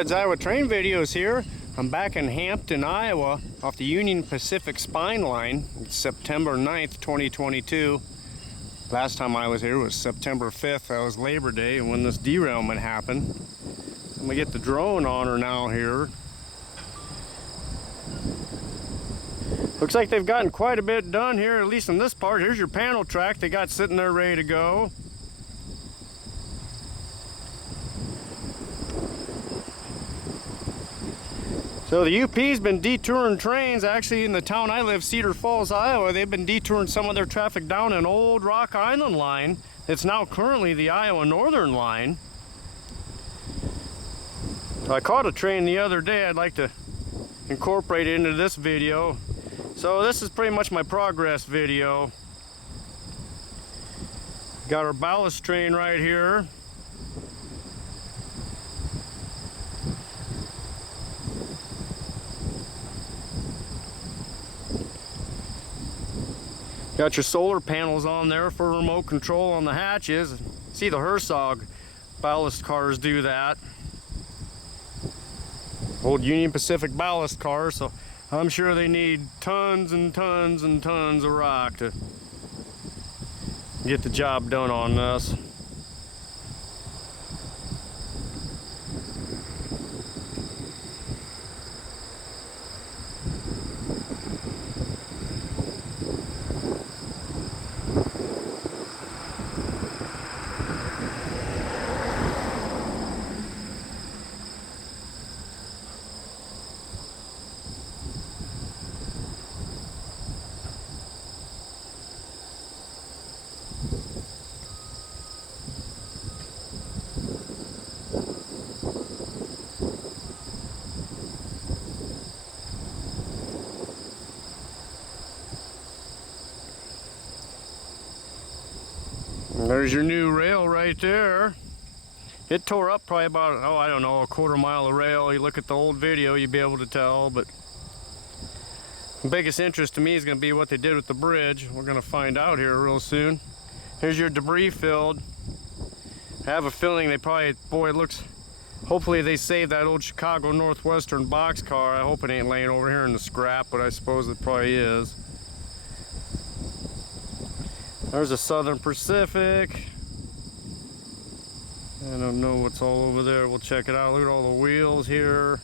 Ed's Iowa Train Videos here. I'm back in Hampton, Iowa off the Union Pacific Spine Line. It's September 9th, 2022. Last time I was here was September 5th. That was Labor Day when this derailment happened. I'm gonna get the drone on her now here. Looks like they've gotten quite a bit done here, at least in this part. Here's your panel track they got sitting there ready to go. So the UP's been detouring trains. Actually, in the town I live, Cedar Falls, Iowa, they've been detouring some of their traffic down an old Rock Island line. It's now currently the Iowa Northern line. So I caught a train the other day. I'd like to incorporate it into this video. So this is pretty much my progress video. Got our ballast train right here. Got your solar panels on there for remote control on the hatches. See the Herzog ballast cars do that. Old Union Pacific ballast cars, so I'm sure they need tons and tons and tons of rock to get the job done on this. There's your new rail right there. It tore up probably about, oh, I don't know, a quarter mile of rail. You look at the old video, you'd be able to tell, but the biggest interest to me is going to be what they did with the bridge. We're going to find out here real soon. Here's your debris field. I have a feeling they probably, boy, it looks, hopefully they saved that old Chicago Northwestern boxcar. I hope it ain't laying over here in the scrap, but I suppose it probably is. There's a Southern Pacific. I don't know what's all over there. We'll check it out. Look at all the wheels here.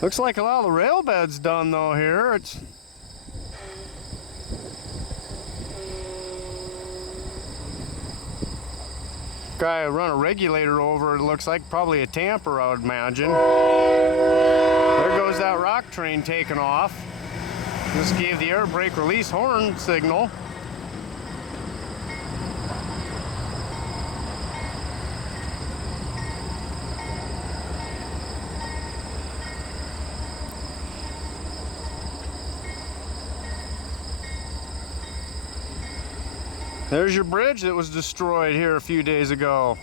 Looks like a lot of the rail bed's done though here. It's guy run a regulator over it, looks like probably a tamper, I would imagine. There goes that rock train taking off. This gave the air brake release horn signal. There's your bridge that was destroyed here a few days ago.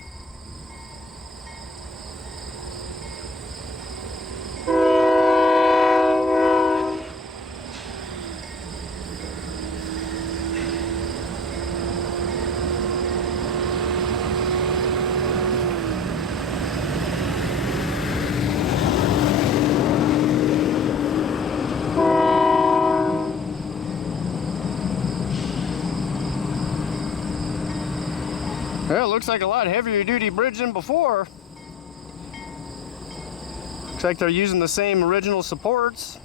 Well, it looks like a lot heavier duty bridge than before. Looks like they're using the same original supports.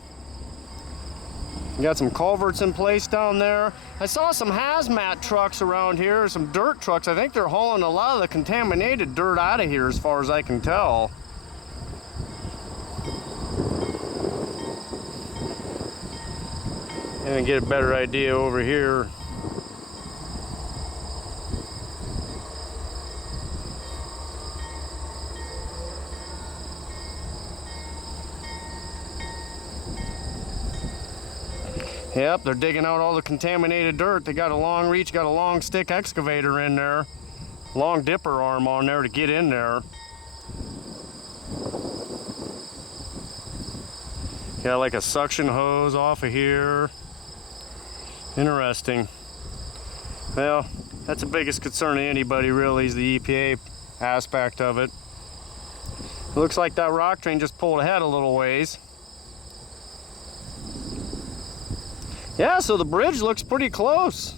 You got some culverts in place down there. I saw some hazmat trucks around here, some dirt trucks. I think they're hauling a lot of the contaminated dirt out of here as far as I can tell. And get a better idea over here. Yep, they're digging out all the contaminated dirt. They got a long reach, got a long stick excavator in there. Long dipper arm on there to get in there. Got like a suction hose off of here. Interesting. Well, that's the biggest concern of anybody really, is the EPA aspect of it. It looks like that rock train just pulled ahead a little ways. Yeah, so the bridge looks pretty close.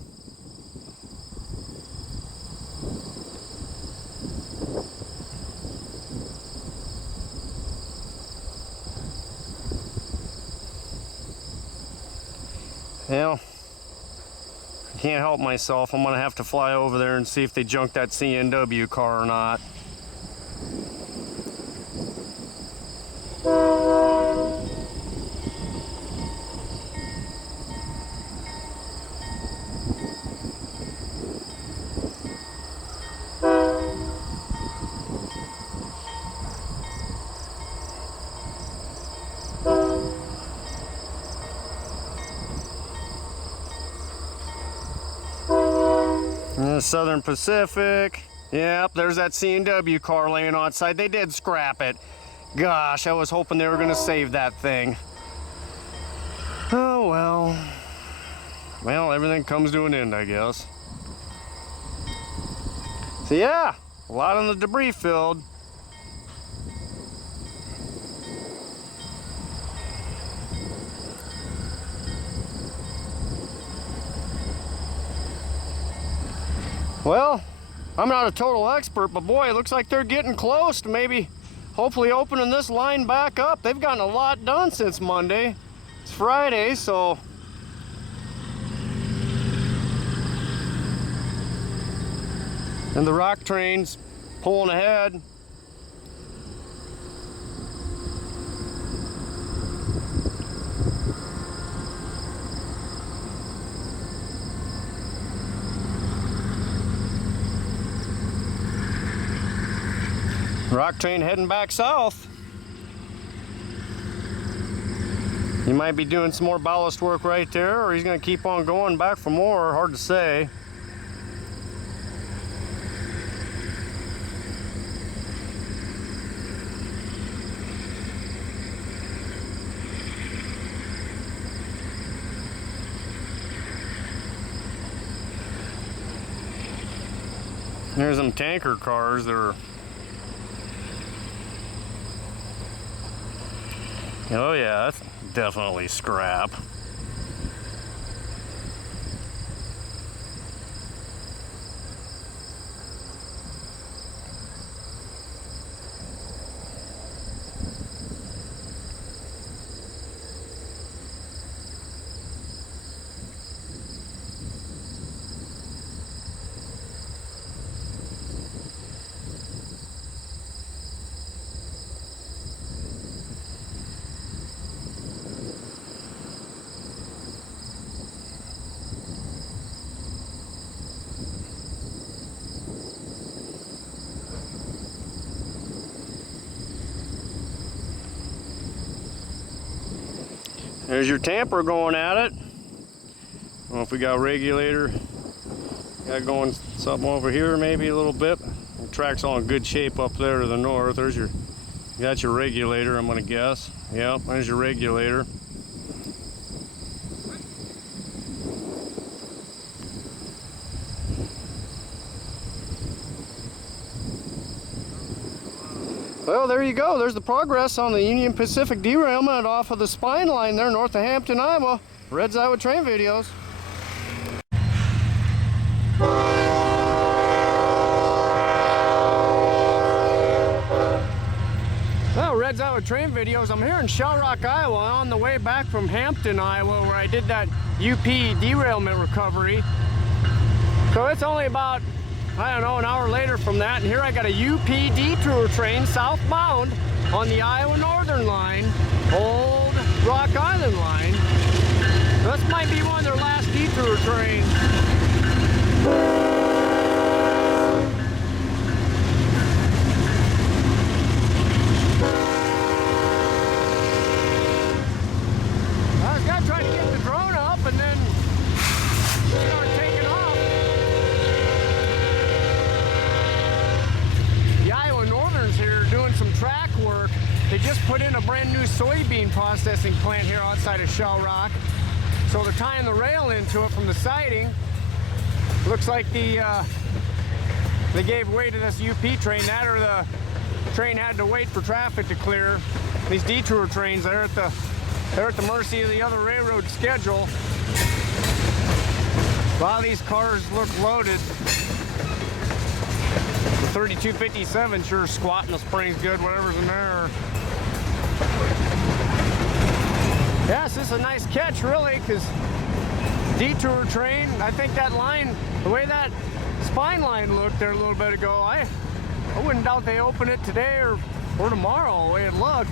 Well, I can't help myself. I'm gonna have to fly over there and see if they junked that CNW car or not. Southern Pacific. Yep, there's that C&W car laying on site. They did scrap it. Gosh, I was hoping they were going to save that thing. Oh, well. Well, everything comes to an end, I guess. So, yeah, a lot on the debris field. Well, I'm not a total expert, but boy, it looks like they're getting close to maybe, hopefully opening this line back up. They've gotten a lot done since Monday. It's Friday, so. And the rock train's pulling ahead. Rock train heading back south. He might be doing some more ballast work right there, or he's going to keep on going back for more. Hard to say. There's some tanker cars that are. Oh yeah, that's definitely scrap. There's your tamper going at it. I don't know if we got a regulator. Got going something over here maybe a little bit. The track's all in good shape up there to the north. There's your, you got your regulator, I'm gonna guess. Yeah, there's your regulator. Well, there you go. There's the progress on the Union Pacific derailment off of the spine line there north of Hampton, Iowa. Red's Iowa Train Videos. Well, Red's Iowa Train Videos. I'm here in Shellrock, Iowa on the way back from Hampton, Iowa, where I did that UP derailment recovery. So it's only about, I don't know, an hour later from that, and here I got a UP detour train southbound on the Iowa Northern line, old Rock Island line. This might be one of their last detour trains. I was gonna try to get the drone up soybean processing plant here outside of Shellrock. So they're tying the rail into it from the siding. Looks like they gave way to this UP train. That or the train had to wait for traffic to clear. These detour trains, they're at the mercy of the other railroad schedule. A lot of these cars look loaded. The 3257 sure squatting the springs good, whatever's in there. Yes, this is a nice catch, really, because detour train, I think that line, the way that spine line looked there a little bit ago, I wouldn't doubt they open it today or tomorrow, the way it looked.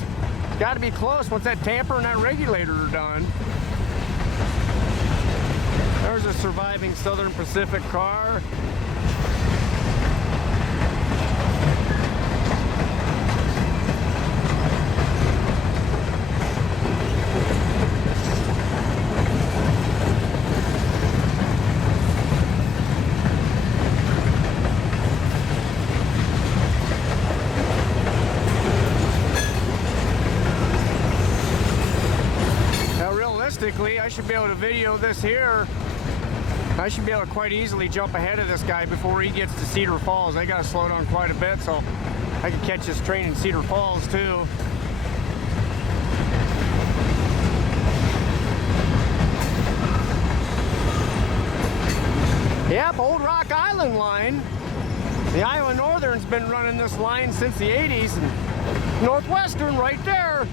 Got to be close once that tamper and that regulator are done. There's a surviving Southern Pacific car. I should be able to video this here. I should be able to quite easily jump ahead of this guy before he gets to Cedar Falls. They got to slow down quite a bit, so I can catch this train in Cedar Falls too. Yep, Old Rock Island line. The Iowa Northern's been running this line since the 80s, and Northwestern right there.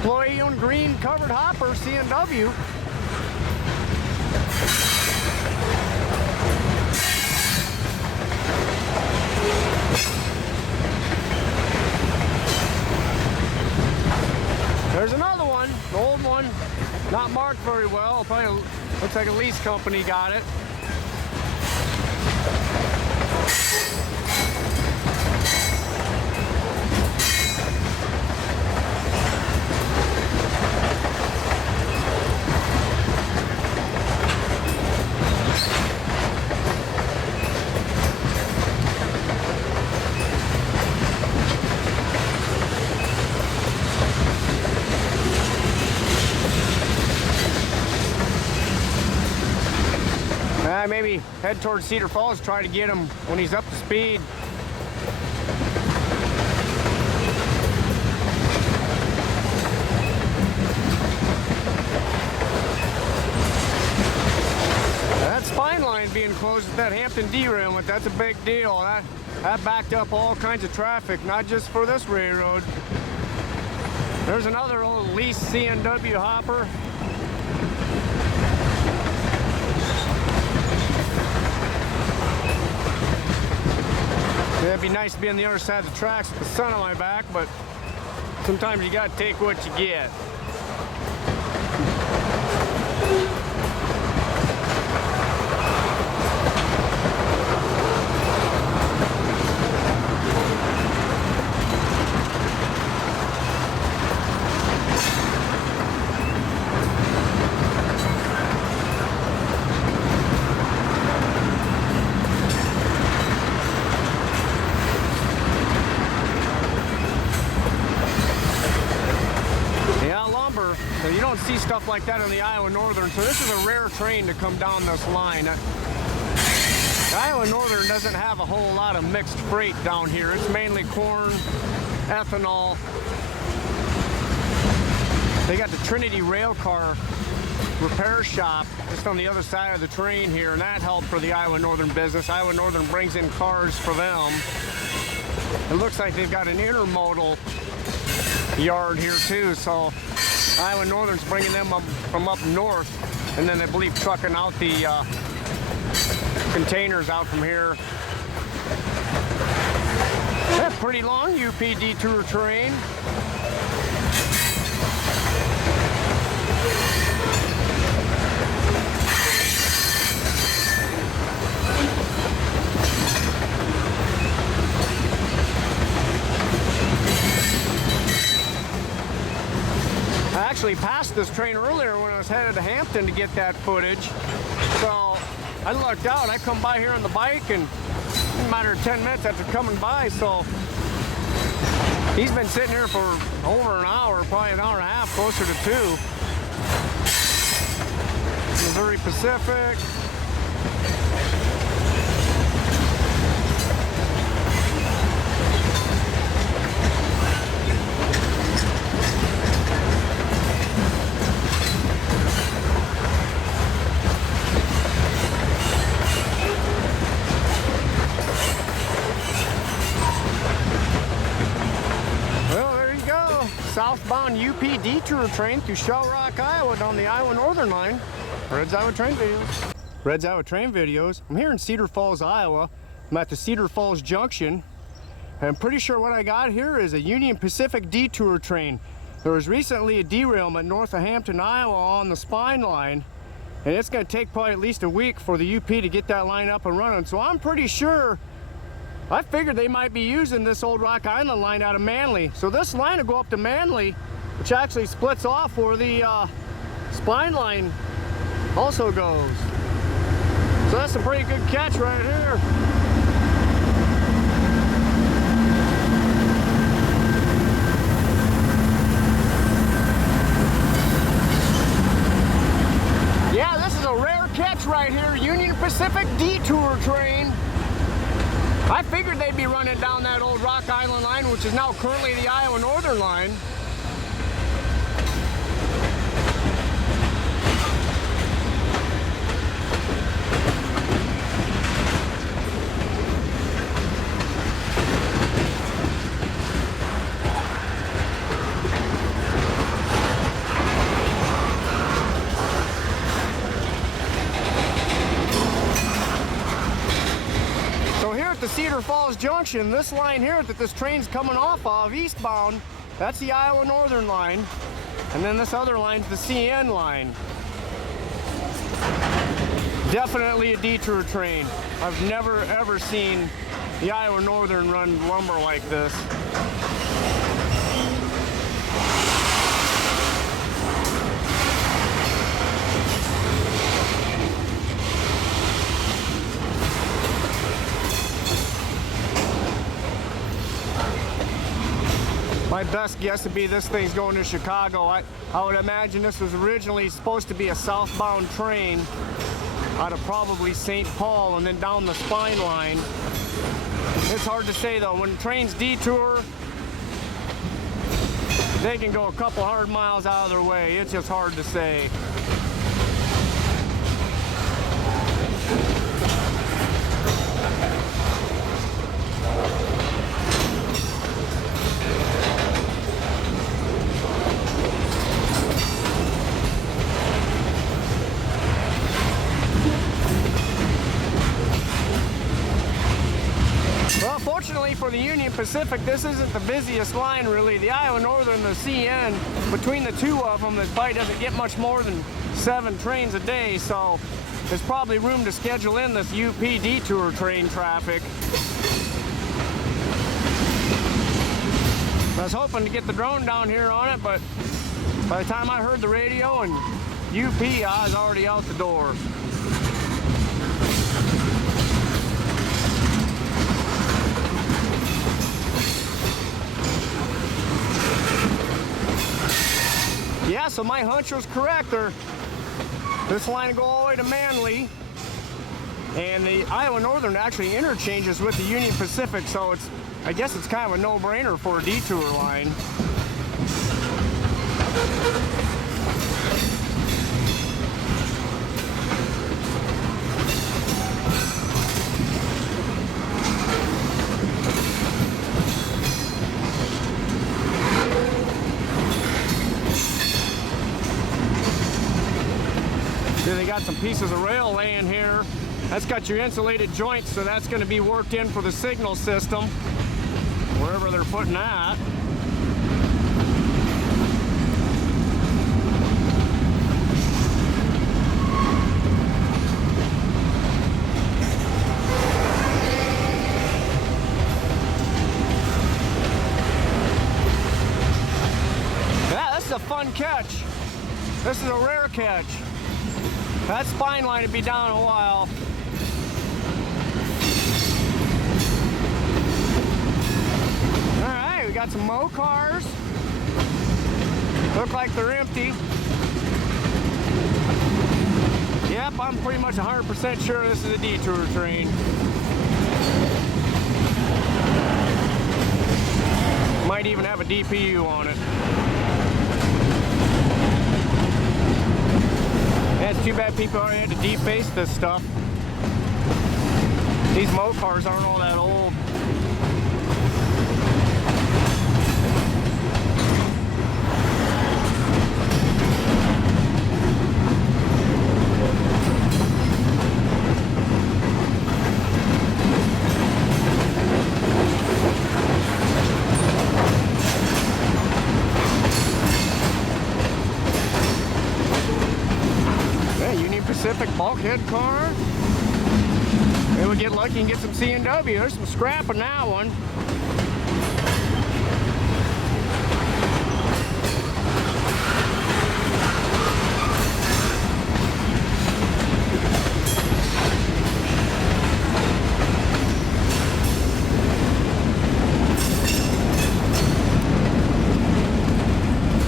Employee-owned green covered hopper, C&W. There's another one, an old one, not marked very well. Probably looks like a lease company got it. Maybe head towards Cedar Falls, try to get him when he's up to speed. That spine line being closed at that Hampton derailment, that's a big deal. That backed up all kinds of traffic, not just for this railroad. There's another old lease C&W hopper. It'd be nice to be on the other side of the tracks with the sun on my back, but sometimes you gotta take what you get. You don't see stuff like that on the Iowa Northern, so this is a rare train to come down this line. The Iowa Northern doesn't have a whole lot of mixed freight down here. It's mainly corn, ethanol. They got the Trinity rail car repair shop just on the other side of the train here, and that helped for the Iowa Northern business. Iowa Northern brings in cars for them. It looks like they've got an intermodal yard here too, so Iowa Northern's bringing them up from up north, and then I believe trucking out the containers out from here. That's pretty long UP detour train. I actually passed this train earlier when I was headed to Hampton to get that footage. So I lucked out. I come by here on the bike, and in a matter of 10 minutes after coming by, so He's been sitting here for over an hour, probably an hour and a half, closer to 2. Missouri Pacific. Southbound UP detour train through Shellrock, Iowa down the Iowa Northern Line. Red's Iowa Train Videos. Red's Iowa Train Videos. I'm here in Cedar Falls, Iowa. I'm at the Cedar Falls Junction. And I'm pretty sure what I got here is a Union Pacific detour train. There was recently a derailment north of Hampton, Iowa on the spine line. And it's going to take probably at least a week for the UP to get that line up and running. So I'm pretty sure, I figured they might be using this old Rock Island line out of Manly. So this line will go up to Manly, which actually splits off where the spine line also goes. So that's a pretty good catch right here. Yeah, this is a rare catch right here. Union Pacific detour train. I figured they'd be running down that old Rock Island line, which is now currently the Iowa Northern line. The Cedar Falls Junction, this line here that this train's coming off of eastbound, that's the Iowa Northern line, and then this other line's the CN line. Definitely a detour train. I've never ever seen the Iowa Northern run lumber like this. My best guess would be this thing's going to Chicago. I would imagine this was originally supposed to be a southbound train out of probably St. Paul and then down the spine line. It's hard to say though. When trains detour, they can go a couple 100 miles out of their way. It's just hard to say. Fortunately for the Union Pacific, this isn't the busiest line really. The Iowa Northern and the CN, between the two of them, it probably doesn't get much more than 7 trains a day, so there's probably room to schedule in this UP detour train traffic. I was hoping to get the drone down here on it, but by the time I heard the radio and UP, I was already out the door. Yeah, so my hunch was correct. This line will go all the way to Manly, and the Iowa Northern actually interchanges with the Union Pacific, so I guess it's kind of a no-brainer for a detour line. They got some pieces of rail laying here. That's got your insulated joints, so that's going to be worked in for the signal system, wherever they're putting that. Yeah, this is a fun catch. This is a rare catch. That spine line would be down a while. All right, we got some mow cars. Look like they're empty. Yep, I'm pretty much 100% sure this is a detour train. Might even have a DPU on it. Yeah, it's too bad people already had to deface this stuff. These mow cars aren't all that old. Pacific bulkhead car. Maybe we'll get lucky and get some C&W. There's some scrap in that one.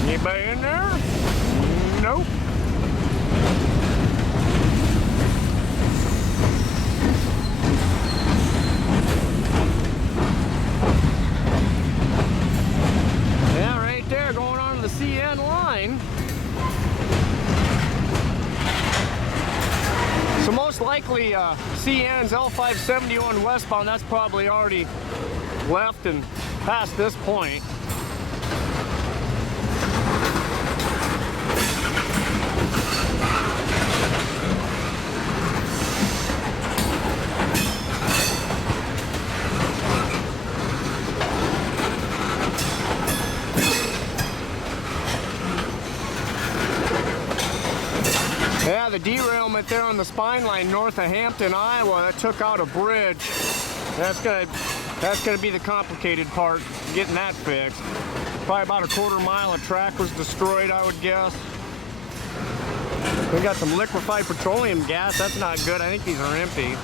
Anybody in there? Nope. CN line. So most likely CN's L571 westbound, that's probably already left and past this point. Yeah, the derailment there on the spine line north of Hampton, Iowa, that took out a bridge. That's gonna be the complicated part, getting that fixed. Probably about a quarter-mile of track was destroyed, I would guess. We got some liquefied petroleum gas. That's not good. I think these are empty.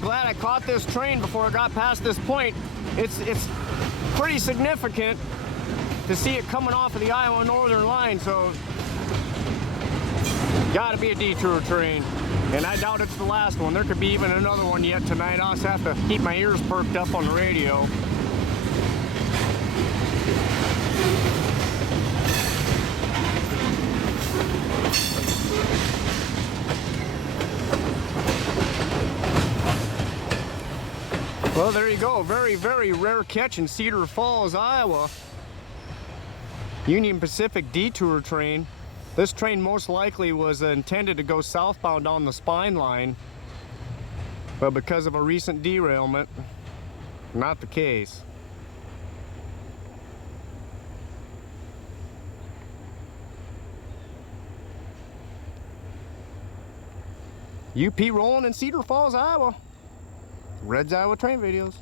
Glad I caught this train before it got past this point. It's pretty significant to see it coming off of the Iowa Northern line, so gotta be a detour train. And I doubt it's the last one. There could be even another one yet tonight. I'll just have to keep my ears perked up on the radio. Well, there you go. Very, very rare catch in Cedar Falls, Iowa. Union Pacific detour train. This train most likely was intended to go southbound on the spine line, but because of a recent derailment, not the case. UP rolling in Cedar Falls, Iowa. Red's Iowa Train Videos.